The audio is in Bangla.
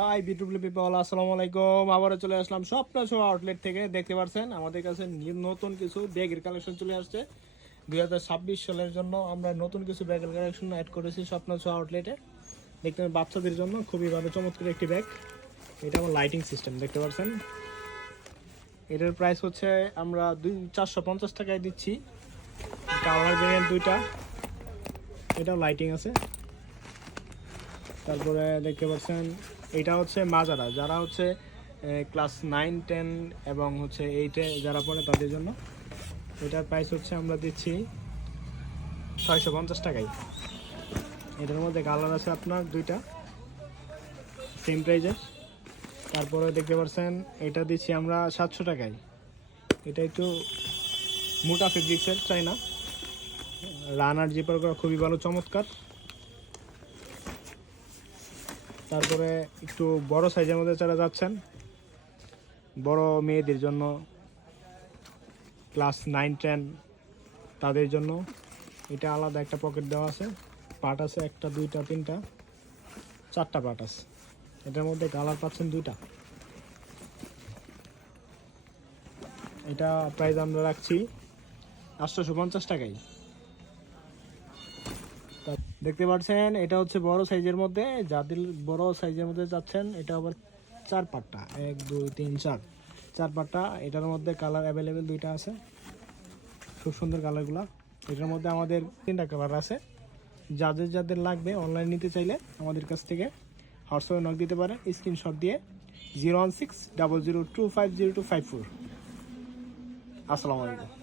হাই বিউটিফুল পিপল, আসসালামু আলাইকুম। আবারও চলে আসলাম স্বপ্ন ছোঁয়া আউটলেট থেকে। দেখতে পাচ্ছেন আমাদের কাছে নতুন কিছু ব্যাগের কালেকশন চলে আসছে। 2026 সালের জন্য আমরা নতুন কিছু ব্যাগের কালেকশন অ্যাড করেছি স্বপ্ন ছোঁয়া আউটলেটে। দেখতে পাবেন বাচ্চাদের জন্য খুবই ভালো চমৎকার একটি ব্যাগ। এটা আমার লাইটিং সিস্টেম, দেখতে পাচ্ছেন। এটার প্রাইস হচ্ছে আমরা 450 টাকায় দিচ্ছি। কালার ভেরিয়েন্ট দুইটা, এটাও লাইটিং আছে। তারপরে দেখতে পাচ্ছেন এটা হচ্ছে মাজারা, যারা হচ্ছে ক্লাস 9, 10 এবং হচ্ছে 8-এ যারা পড়ে তাদের জন্য। এটার প্রাইস হচ্ছে আমরা দিচ্ছি 650 টাকায়। এটার মধ্যে কালার আছে আপনার দুইটা, সেম প্রাইজের। তারপরে দেখতে পাচ্ছেন এটা দিচ্ছি আমরা 700 টাকায়। এটা একটু মোটা ফেব্রিক্সের, চাই না, রানার জিপার করা, খুবই ভালো চমৎকার। তারপরে একটু বড় সাইজের মধ্যে যারা যাচ্ছেন, বড় মেয়েদের জন্য, ক্লাস 9, 10 তাদের জন্য এটা আলাদা একটা পকেট দেওয়া আছে। পার্ট আছে 1, 2, 3, 4টা পার্ট আছে। এটার মধ্যে কালার পাচ্ছেন দুইটা। এটা প্রাইস আমরা রাখছি 850 টাকায়। দেখতে পাচ্ছেন এটা হচ্ছে বড় সাইজের মধ্যে, যাদের বড় সাইজের মধ্যে যাচ্ছেন এটা আবার 4 পার্টটা, 1, 2, 3, 4 পার্টটা। এটার মধ্যে কালার অ্যাভেলেবেল দুইটা আছে, খুব সুন্দর কালারগুলো। এটার মধ্যে আমাদের 3টা কালার আছে। যাদের যাদের লাগবে অনলাইন নিতে চাইলে আমাদের কাছ থেকে হোয়াটসঅ্যাপে নক দিতে পারে স্ক্রিনশট দিয়ে 01600250254। আসসালামু আলাইকুম।